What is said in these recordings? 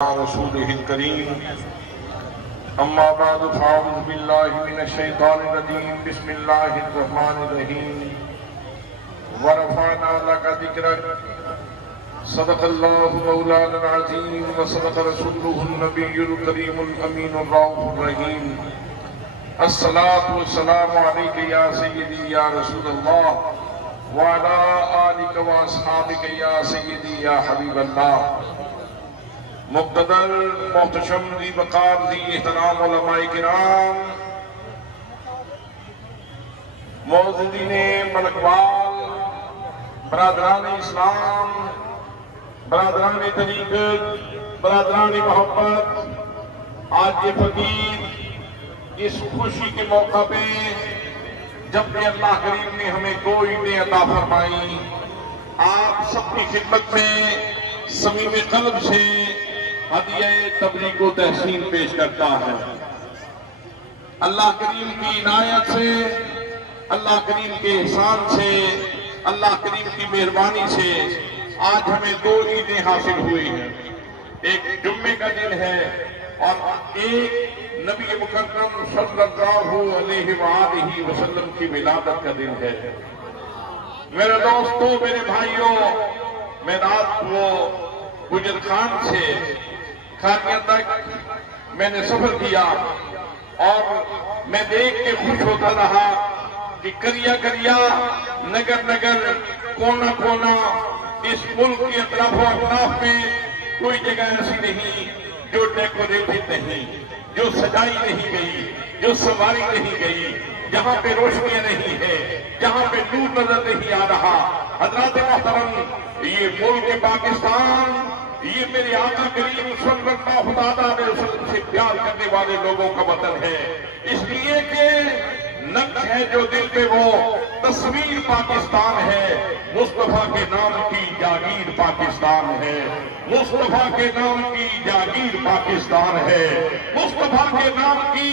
रसूलिहिल करीम अम्मा बाद फ़अऊज़ु बिल्लाहि मिनश शैतानिर रजीम बिस्मिल्लाहिर रहमानिर रहीम व रफ़अना लका ज़िक्रक सदक़ल्लाहु मौलाना अज़ीम व सदक़ रसूलुहुन नबियुल करीमुल अमीनुर रऊफ़ुर रहीम अस्सलातु वस्सलामु अलैका या सय्यदी या रसूलल्लाह व अला आलिका व अस्हाबिका या सय्यदी या हबीबल्लाह। मुक़्तदर मोहतशम ज़ी वक़ार ज़ी एहतराम उलमाए किराम, मौजूदीने मलकवाल, बरादरान इस्लाम, बरादरान तरीक़त, बरादरान मोहब्बत, आज ये फकीर इस खुशी के मौका पे जब भी अल्लाह करीम ने हमें कोई ने अता फरमाई, आप सबकी खिदमत में समीम क़ल्ब से हदिया तबरीक व तहसीन पेश करता है। अल्लाह करीम की इनायत से, अल्लाह करीम के एहसान से, अल्लाह करीम की मेहरबानी से आज हमें दो ईदें हासिल हुई हैं। एक जुम्मे का दिन है और एक नबी मुकर्रम सल्लल्लाहु अलैहि वसल्लम की विलादत का दिन है। मेरे दोस्तों, मेरे भाइयों, मैं रात को गुजर खान से खानिया तक मैंने सफर किया और मैं देख के खुश होता रहा कि करिया करिया, नगर नगर, कोना कोना इस मुल्क के अतराफ अतराफ में कोई जगह ऐसी नहीं जो डेकोरेटेड नहीं, जो सजाई नहीं गई, जो सवारी नहीं गई, जहां पे रोशनियां नहीं है, जहां पे नूर नजर नहीं आ रहा। हज़रात मोहतरम, ये मुल्क पाकिस्तान, ये मेरे आका करीम सल्लल्लाहु अलैहि वसल्लम से प्यार करने वाले लोगों का वतन है। इसलिए कि नक्श है जो दिल पे वो तस्वीर पाकिस्तान है। मुस्तफा के नाम की जागीर पाकिस्तान है, मुस्तफा के नाम की जागीर पाकिस्तान है, मुस्तफा के नाम की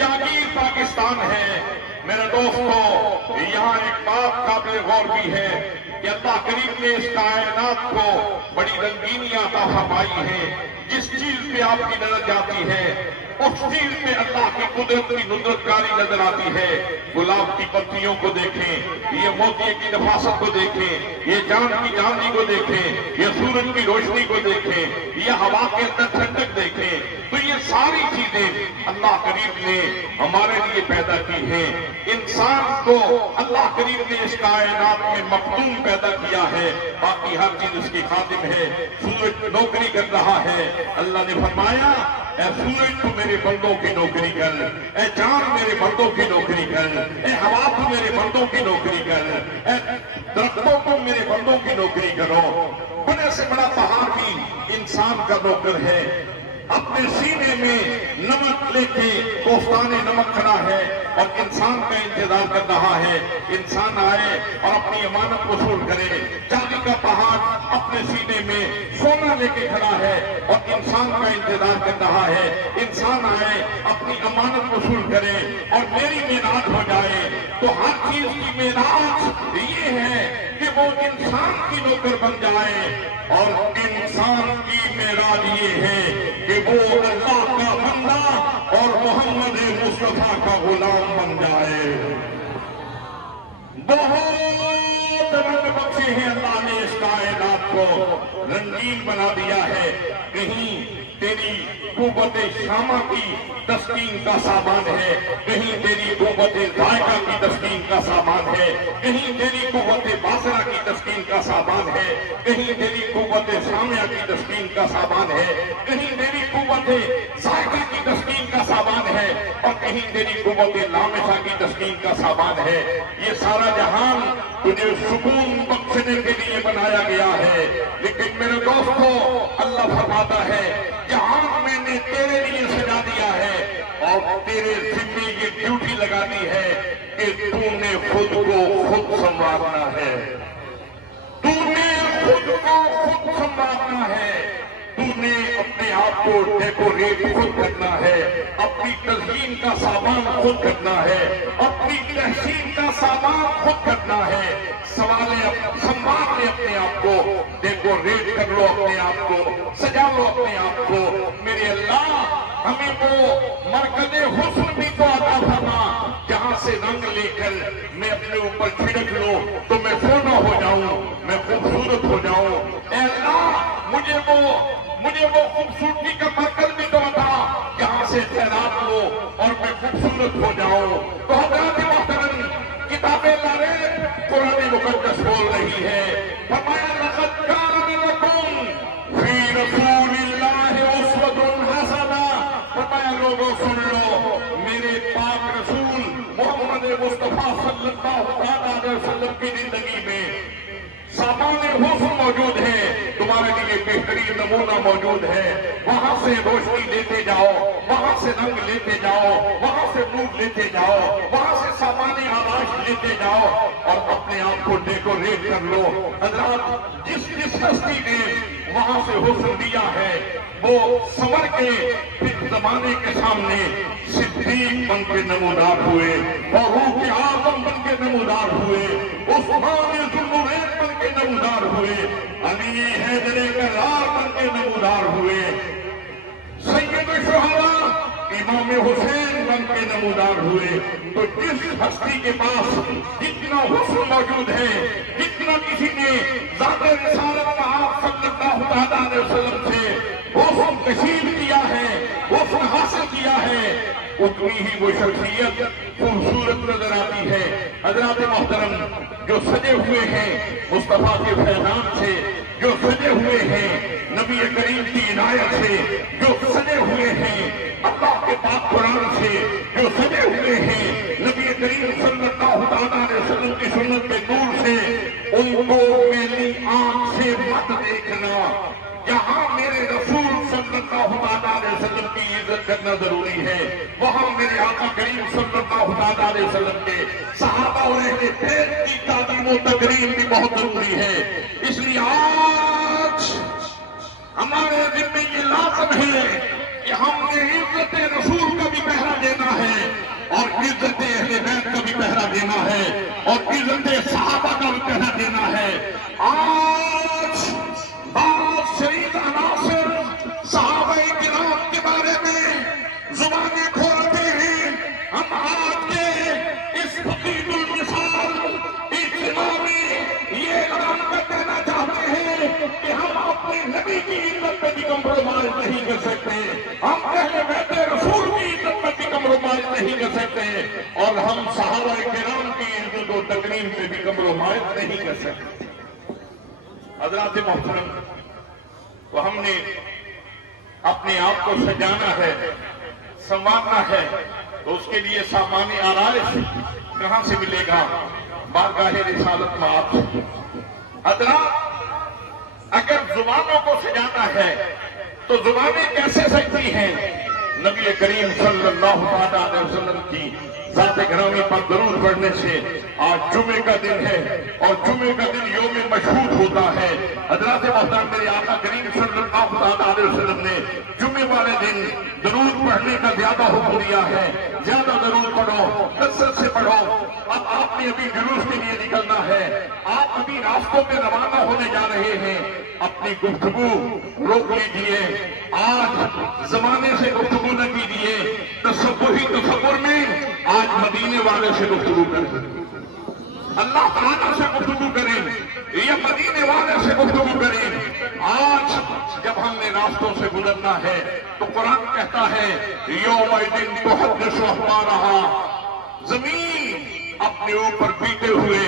जागीर पाकिस्तान है। मेरे दोस्तों, यहाँ एक बात काबिल गौर भी है कि अल्लाह करीम ने इस कायनात को बड़ी रंगीनियां अता फरमाई है। जिस चीज पे आपकी नजर जाती है उस चीज में अल्लाह की कुदरत की नुज़रतकारी नजर आती है। गुलाब की पत्तियों को देखें, ये मोतिये की नफासत को देखें, ये चांद की चांदी को देखें, ये सूरज की रोशनी को देखें, ये हवा के अंदर ठंडक देखें। तो ये सारी चीजें अल्लाह करीम ने हमारे लिए पैदा की हैं। इंसान को अल्लाह करीम ने इस कायनात में मखदूम पैदा किया है, बाकी हर चीज उसकी खादिम है। सूरज नौकरी कर रहा है, अल्लाह ने फरमाया ए सूरज तू मेरे बंदों की नौकरी कर, ए चांद मेरे बंदों की नौकरी कर, ए हवा तू मेरे बंदों की नौकरी कर, ए दरख्तों तुम मेरे बंदों की नौकरी करो। बड़े से बड़ा पहाड़ भी इंसान का नौकर है। अपने सीने में नमक लेके कोफ्ताने नमक खड़ा है और इंसान का इंतजार कर रहा है। इंसान आए और अपनी अमानत वसूल करे। चांदी का पहाड़ अपने सीने में सोना लेके खड़ा है और इंसान का इंतजार कर रहा है। इंसान आए, अपनी अमानत वसूल करे और मेरी मेराज हो जाए। तो हर चीज की मेराज ये है कि वो इंसान की नौकर बन जाए और इंसान की मेराज ये है कि वो अल्लाह का बंदा और मोहम्मद मुस्तफा का गुलाम बन जाए। बहुत रंग बख्शे हैं अल्लाह ने, इस कायनात को रंगीन बना दिया है। कहीं तेरी कुव्वत शामा की तस्कीन का सामान है, कहीं तेरी कुव्वत जायका की तस्कीन का सामान है, कहीं तेरी कुव्वत बासरा की तस्कीन का सामान है, कहीं तेरी कुव्वत सामिया की तस्कीन का सामान है, कहीं तेरी कुव्वत जायका की तस्कीन का सामान है और कहीं तेरी कुव्वत लामिशा की तस्कीन का सामान है। ये सारा जहान तुझे सुकून बख्शने के लिए बनाया गया है। लेकिन मेरे दोस्तों, अल्लाह फरमाता है जहां मैंने तेरे लिए सजा दिया है और तेरे जिम्मे ये ड्यूटी लगा दी है कि तूने खुद को खुद संवारना है, तूने खुद को खुद संवारना है, तूने अपने आप को डेकोरेट खुद करना है, अपनी तज़हीन का सामान खुद करना है, अपनी तहसीन का सामान खुद करना है। संभाल ले अपने आप को, डेकोरेट करना लो अपने आप को, सजा लो अपने आप को। मेरे अल्लाह हमें वो मरकज़े हुस्न भी तो अता फरमा जहां से रंग लेकर मैं अपने ऊपर छिड़क लूं तो मैं सोना हो जाऊं, मैं खूबसूरत हो जाऊं। ऐ अल्लाह मुझे वो खूबसूरती का मरकज भी तो अता जहां से सैराब लो और मैं खूबसूरत हो जाऊं। तो हज़रात मोहतरम, किताबें लारे कुरान मुक़द्दस बोल रही है, फरमाया लक़द कान लकुम फी रसूलिल्लाहि उस्वतुन हसना। फरमाया लोगों सुन लो, मेरे पाक रसूल मोहम्मद मुस्तफा सल्लल्लाहु अलैहि वसल्लम की जिंदगी में सामान्य हुस्न मौजूद है, तुम्हारे लिए बेहतरीन नमूना मौजूद है। वहां से रोशनी लेते जाओ, वहां से रंग लेते जाओ, वहां से नूर लेते जाओ, वहां से सामान्य आवाज लेते जाओ और अपने आप को डेकोरेट कर लो। हज़रात, जिस हस्ती ने वहां से हुस्न दिया है वो संवर के फिर जमाने के सामने सिद्दीक बन के नमूदार हुए, फारूक आज़म बन के नमूदार हुए, उस्मान ज़ुन्नुरैन बन के नमूदार हुए, अली हैदर करार बन के नमूदार हुए, सैयद शुहदा इमाम हुसैन बन के नमूदार हुए। तो जिस हस्ती के पास जितना हुस्न मौजूद है, जितना किसी ने ज़ाते रिसालत सल्लल्लाहु अलैहि वसल्लम से हुस्न कशीफ किया है, हुस्न हासिल किया है, उतनी ही वो शख्सियत खूबसूरत नजर आती है। हज़रात मोहतरम, जो सजे हुए हैं मुस्तफा के फैज़ान से, जो सजे हुए हैं नबी करीम की इनायत से, जो सजे हुए हैं अल्लाह के पाक कुरान से, जो सजे हुए हैं नबी करीम सल्लल्लाहु अलैहि वसल्लम की सुन्नत के नूर से, उनको मेरी आंख से मत देखना। जहां मेरे रसूल सल्लल्लाहु अलैहि वसल्लम की इज्जत करना जरूरी है, वहां मेरे आका करीम सल्लल्लाहु अलैहि वसल्लम के सहाबा और अहले बैत की ताज़ीम व तकरीम भी बहुत जरूरी है। इसलिए आज हमारे जिम्मे ये लाज़िम है कि हमने इज्जत रसूल का भी पहरा देना है और इज्जत अहले बैत का भी पहरा देना है और इज्जत सहाबा का भी पहरा देना है। आज बात शरीफ अनासिर सहाबाए किराम के बारे में जुबानें खोलते हैं। हम आज के इस फकीरुल मिसाल इज्तिमा में ये ऐलान कर देना चाहते हैं कि हम अपने नबी की इज्जत में भी कम्प्रोमाइज नहीं कर सकते, हम अहले बैत रसूल की इज्जत में भी कम्प्रोमाइज नहीं कर सकते और हम सहाबाए किराम की इज्जत और तकरीम में भी कम्प्रोमाइज नहीं कर सकते। हज़रात मोहतरम, तो हमने अपने आप को सजाना है, संवारना है, तो उसके लिए सामान्य आराइश कहां से मिलेगा? बारगाहे रिसालत में आप। हज़रात, अगर जुबानों को सजाना है तो जुबानें कैसे सजती हैं? नबी करीम सल्लल्लाहु अलैहि वसल्लम की ज़ात-ए ग्रामी पर दरूद पढ़ने से। आज जुमे का दिन है और जुमे का दिन यौम मशहूद होता है। हज़रात मोहतरम, मेरे आका करीम सल्लल्लाहु अलैहि वसल्लम ने जुमे वाले दिन दरूद पढ़ने का ज्यादा हुक्म दिया है। ज्यादा दरूद पढ़ो, कसरत से पढ़ो। अब आपने अभी जुलूस के लिए निकलना है, आप अभी रास्तों पे रवाना होने जा रहे हैं, अपनी गुफ्तगू रोक लीजिए। आज जमाने से गुफ्तगू न कीजिए, तसव्वुर में आज मदीने वाले से गुफ्तगू करें, अल्लाह ताला से गुफ्तगू करें या मदीने वाले से गुफ्तगू करें। आज जब हमने रास्तों से गुजरना है तो कुरान कहता है यौमइदिन तुहद्दिसु अखबारहा, जमीन अपने ऊपर बीते हुए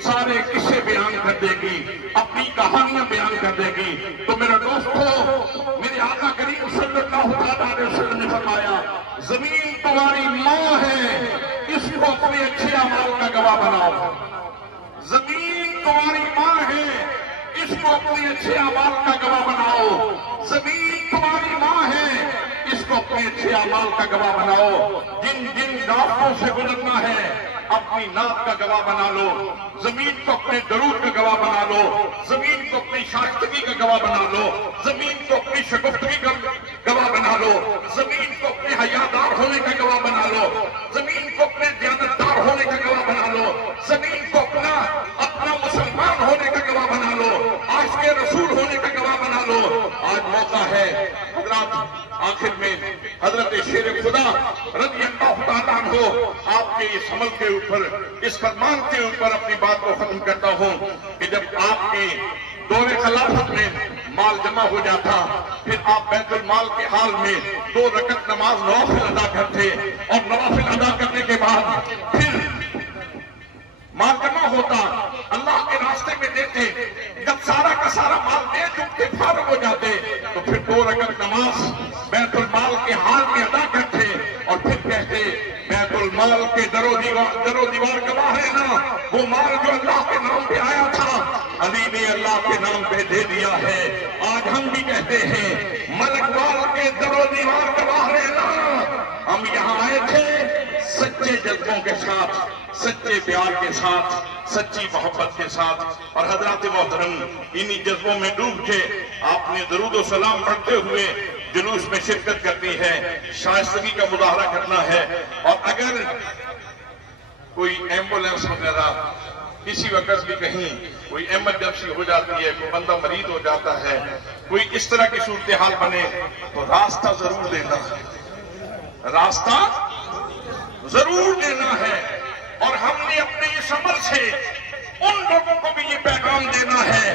सारे किस्से बयान कर देगी, अपनी कहानियां बयान कर देगी। तो मेरे दोस्तों, मेरे आका करीम सल्लल्लाहु अलैहि वसल्लम ने फरमाया, जमीन तुम्हारी मां है, इसको अपने अच्छे अमाल का गवाह बनाओ। जमीन तुम्हारी मां है, इसको अपने अच्छे अमाल का गवाह बनाओ। जमीन तुम्हारी मां है, इसको अपने अच्छे अमाल का गवाह बनाओ। जिन जिन रास्तों से गुजरना है अपनी नात का गवाह बना लो, जमीन को अपने दरूद का गवाह बना लो, जमीन को अपनी शाश्तगी का गवाह बना लो, जमीन को अपनी शगुफ्तगी का गवाह बना लो, जमीन को अपने हयादार होने का गवाह बना लो, जमीन को अपने दयानतदार होने का गवाह बना लो, जमीन को अपना मुसलमान होने का गवाह बना लो, आज के रसूल होने का गवाह आखिर में हजरत शेर खुदा रज़ी अल्लाह तआला अन्हु आपके इस अमल के ऊपर, इस फरमान के ऊपर अपनी बात को खत्म करता हूं कि जब आपके दौरे खिलाफत में माल जमा हो जाता, फिर आप बैतुल माल के हाल में 2 रकअत नमाज नवाफिल अदा करते और नवाफिल अदा करने के बाद फिर माल जमा होता, अल्लाह के रास्ते में देते। जब सारा का सारा माल दे चुके फारग हो जाते तो फिर 2 रकअत नमाज बैतुल माल के हाल में अदा करते और फिर कहते बैतुल माल के दरो दीवार गवाह है ना, वो माल जो अल्लाह के नाम पे आया था अली ने अल्लाह के नाम पे दे दिया है। आज हम भी कहते हैं मलक वाल के दरो दीवार गवाह है ना, हम यहाँ आए थे सच्चे जज्बों के साथ, सच्चे प्यार के साथ, सच्ची मोहब्बत के साथ। और हजरत मोहतरम इन्हीं जज्बों में डूब के आपने दरूद और सलाम पढ़ते हुए जुलूस में शिरकत करनी है, शाइस्तगी का मुजाहरा करना है। और अगर कोई एम्बुलेंस वगैरह किसी वक्त भी कहीं कोई इमरजेंसी हो जाती है, कोई बंदा मरीज हो जाता है, कोई इस तरह की सूरत हाल बने तो रास्ता जरूर देना है, रास्ता जरूर देना है। और हमने अपने इस अमल से उन लोगों को भी ये पैगाम देना है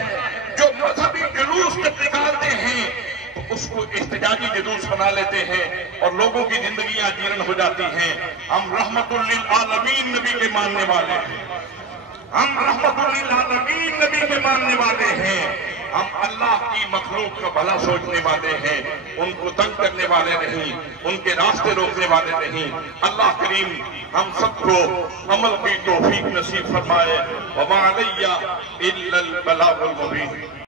जो मजहबी जुलूस जब निकालते हैं तो उसको इख्तिजाजी जुलूस बना लेते हैं और लोगों की जिंदगियां जीर्ण हो जाती हैं। हम रहमतुल लिल आलमीन नबी के मानने वाले हैं, हम रहमतुल लिल आलमीन नबी के मानने वाले हैं, हम अल्लाह की मखलूक का भला सोचने वाले हैं, उनको तंग करने वाले नहीं, उनके रास्ते रोकने वाले नहीं। अल्लाह करीम हम सबको अमल की तौफीक नसीब फरमाए। वमा अलैया इल्लल बलागुल मुबीन।